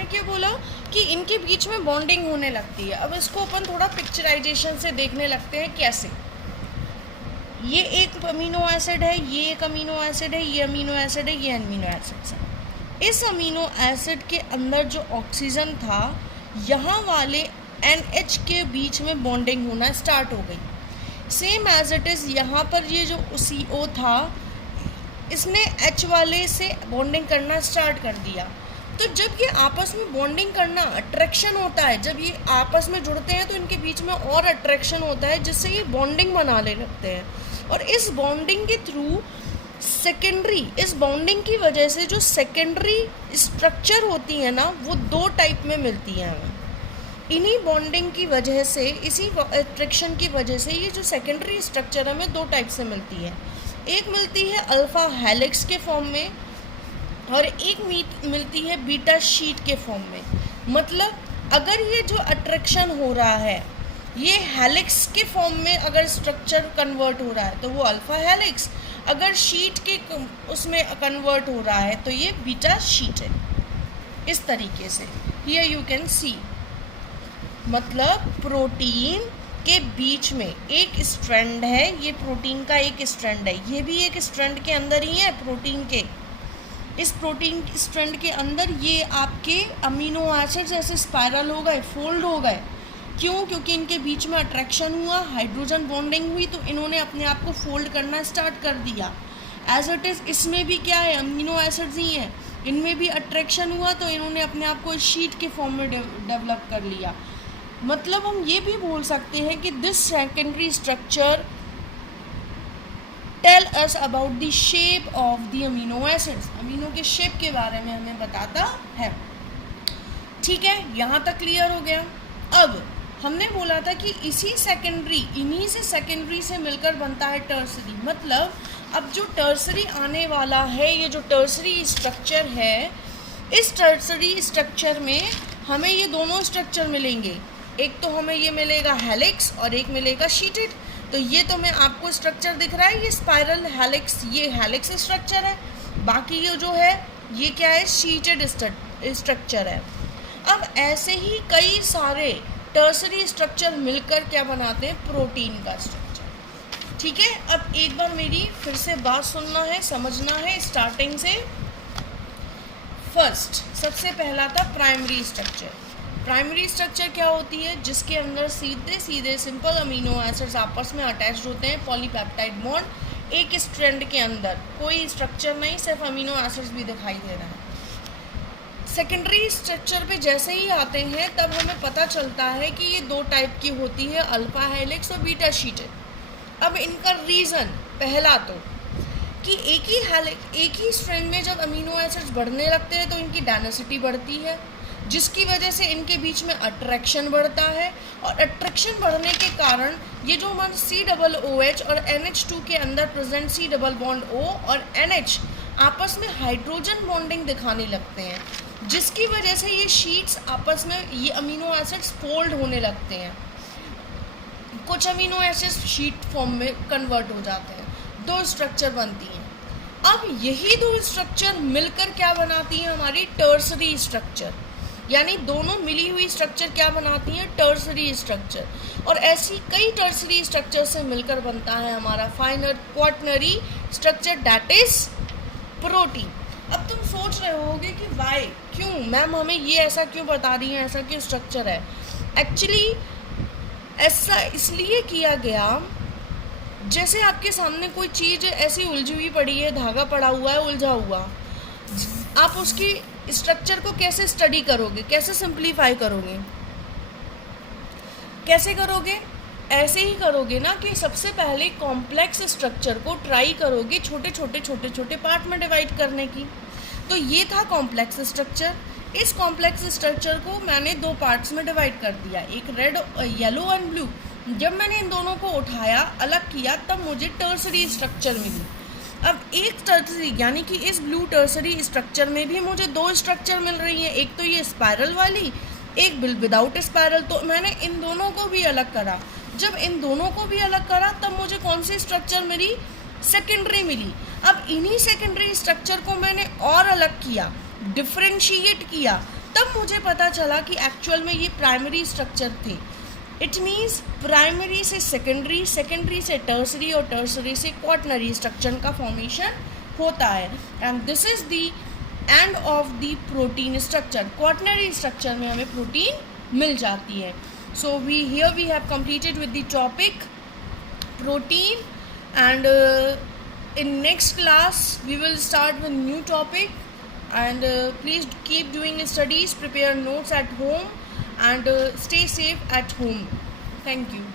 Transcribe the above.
मैंने क्या बोला कि इनके बीच में बॉन्डिंग होने लगती है। अब इसको अपन थोड़ा पिक्चराइजेशन से देखने लगते हैं कैसे। ये एक अमीनो एसिड है, ये एक अमीनो एसिड है, ये अमीनो एसिड है, ये अमीनो एसिड है। इस अमीनो एसिड के अंदर जो ऑक्सीजन था, यहाँ वाले NH के बीच में बॉन्डिंग होना स्टार्ट हो गई। सेम एज इट इज़ यहाँ पर ये जो CO था, इसने H वाले से बॉन्डिंग करना स्टार्ट कर दिया। तो जब ये आपस में बॉन्डिंग करना, अट्रैक्शन होता है, जब ये आपस में जुड़ते हैं तो इनके बीच में और अट्रैक्शन होता है, जिससे ये बॉन्डिंग बनाने लगते हैं। और इस बॉन्डिंग के थ्रू इस बॉन्डिंग की वजह से जो सेकेंडरी स्ट्रक्चर होती है ना, वो दो टाइप में मिलती हैं हमें। इन्हीं बॉन्डिंग की वजह से, इसी अट्रैक्शन की वजह से ये जो सेकेंडरी स्ट्रक्चर हमें दो टाइप से मिलती है। एक मिलती है अल्फ़ा हेलिक्स के फॉर्म में और एक मिलती है बीटा शीट के फॉर्म में। मतलब अगर ये जो अट्रैक्शन हो रहा है ये हेलिक्स के फॉर्म में अगर स्ट्रक्चर कन्वर्ट हो रहा है तो वो अल्फ़ा हेलिक्स, अगर शीट के उसमें कन्वर्ट हो रहा है तो ये बीटा शीट है। इस तरीके से हियर यू कैन सी, मतलब प्रोटीन के बीच में एक स्ट्रैंड है, ये प्रोटीन का एक स्ट्रैंड है, ये भी एक स्ट्रैंड के अंदर ही है प्रोटीन के। इस प्रोटीन स्ट्रैंड के अंदर ये आपके अमीनो एसिड्स ऐसे स्पाइरल हो गए, फोल्ड हो गए। क्यों? क्योंकि इनके बीच में अट्रैक्शन हुआ, हाइड्रोजन बॉन्डिंग हुई, तो इन्होंने अपने आप को फोल्ड करना स्टार्ट कर दिया। एज इट इज़ इसमें भी क्या है, अमीनो एसिड्स ही हैं, इनमें भी अट्रैक्शन हुआ तो इन्होंने अपने आप को शीट के फॉर्म में डेवलप कर लिया। मतलब हम ये भी बोल सकते हैं कि this secondary structure tell us about the shape of the amino acids. Amino के शेप के बारे में हमें बताता है। ठीक है, यहाँ तक क्लियर हो गया। अब हमने बोला था कि इन्हीं से सेकेंडरी से मिलकर बनता है टर्सरी। मतलब अब जो टर्सरी आने वाला है, ये जो टर्सरी स्ट्रक्चर है, इस टर्सरी स्ट्रक्चर में हमें ये दोनों स्ट्रक्चर मिलेंगे। एक तो हमें ये मिलेगा हेलिक्स और एक मिलेगा शीटेड। तो ये तो मैं आपको स्ट्रक्चर दिख रहा है, ये स्पाइरल हेलिक्स, ये हेलिक्स स्ट्रक्चर है। बाकी ये जो है ये क्या है, शीटेड स्ट्रक्चर है। अब ऐसे ही कई सारे टर्सरी स्ट्रक्चर मिलकर क्या बनाते हैं, प्रोटीन का स्ट्रक्चर। ठीक है, अब एक बार मेरी फिर से बात सुनना है, समझना है स्टार्टिंग से। फर्स्ट, सबसे पहला था प्राइमरी स्ट्रक्चर। प्राइमरी स्ट्रक्चर क्या होती है, जिसके अंदर सीधे सीधे सिंपल अमीनो एसिड्स आपस में अटैच्ड होते हैं, पॉलीपेप्टाइड बॉन्ड, एक स्ट्रैंड के अंदर, कोई स्ट्रक्चर नहीं, सिर्फ अमीनो एसिड्स भी दिखाई दे रहा है। सेकेंडरी स्ट्रक्चर पे जैसे ही आते हैं तब हमें पता चलता है कि ये दो टाइप की होती है, अल्फा हेलिक्स और बीटा शीटेड। अब इनका रीज़न, पहला तो कि एक ही स्ट्रैंड में जब अमीनो एसिड्स बढ़ने लगते हैं तो इनकी डेंसिटी बढ़ती है, जिसकी वजह से इनके बीच में अट्रैक्शन बढ़ता है। और अट्रैक्शन बढ़ने के कारण ये जो हमारे COOH और NH2 के अंदर present C double bond O और NH आपस में हाइड्रोजन बॉन्डिंग दिखाने लगते हैं, जिसकी वजह से ये शीट्स आपस में, ये अमीनो एसिड्स फोल्ड होने लगते हैं। कुछ अमीनो एसिड्स शीट फॉर्म में कन्वर्ट हो जाते हैं, दो स्ट्रक्चर बनती हैं। अब यही दो स्ट्रक्चर मिलकर क्या बनाती हैं, हमारी टर्सरी स्ट्रक्चर, यानी दोनों मिली हुई स्ट्रक्चर क्या बनाती हैं, टर्सरी स्ट्रक्चर। और ऐसी कई टर्सरी स्ट्रक्चर से मिलकर बनता है हमारा final quaternary structure, that is protein. अब तुम सोच रहे होगे कि वाई, क्यों मैम हमें ये ऐसा क्यों बता रही हैं, ऐसा क्यों स्ट्रक्चर है। एक्चुअली ऐसा इसलिए किया गया, जैसे आपके सामने कोई चीज़ ऐसी उलझी हुई पड़ी है, धागा पड़ा हुआ है उलझा हुआ, आप उसकी स्ट्रक्चर को कैसे स्टडी करोगे, कैसे सिंप्लीफाई करोगे, कैसे करोगे, ऐसे ही करोगे ना कि सबसे पहले कॉम्प्लेक्स स्ट्रक्चर को ट्राई करोगे छोटे छोटे पार्ट में डिवाइड करने की। तो ये था कॉम्प्लेक्स स्ट्रक्चर। इस कॉम्प्लेक्स स्ट्रक्चर को मैंने दो पार्ट्स में डिवाइड कर दिया, एक रेड, येलो एंड ब्लू। जब मैंने इन दोनों को उठाया, अलग किया, तब मुझे टर्सरी स्ट्रक्चर मिली। अब एक टर्सरी, यानी कि इस ब्लू टर्सरी स्ट्रक्चर में भी मुझे दो स्ट्रक्चर मिल रही हैं, एक तो ये स्पाइरल वाली, एक विदाउट स्पाइरल। तो मैंने इन दोनों को भी अलग करा। जब इन दोनों को भी अलग करा तब मुझे कौन सी स्ट्रक्चर मिली, सेकेंडरी मिली। अब इन्हीं सेकेंडरी स्ट्रक्चर को मैंने और अलग किया, डिफ्रेंशिएट किया, तब मुझे पता चला कि एक्चुअल में ये प्राइमरी स्ट्रक्चर थे. इट मीन्स प्राइमरी से सेकेंडरी, सेकेंडरी से टर्सरी और टर्सरी से क्वाटनरी स्ट्रक्चर का फॉर्मेशन होता है. And this is the end of the protein structure. Quaternary structure में हमें प्रोटीन मिल जाती है. So we have completed with the topic protein, and in next class we will start with new topic, and please keep doing studies, prepare notes at home, and stay safe at home. Thank you.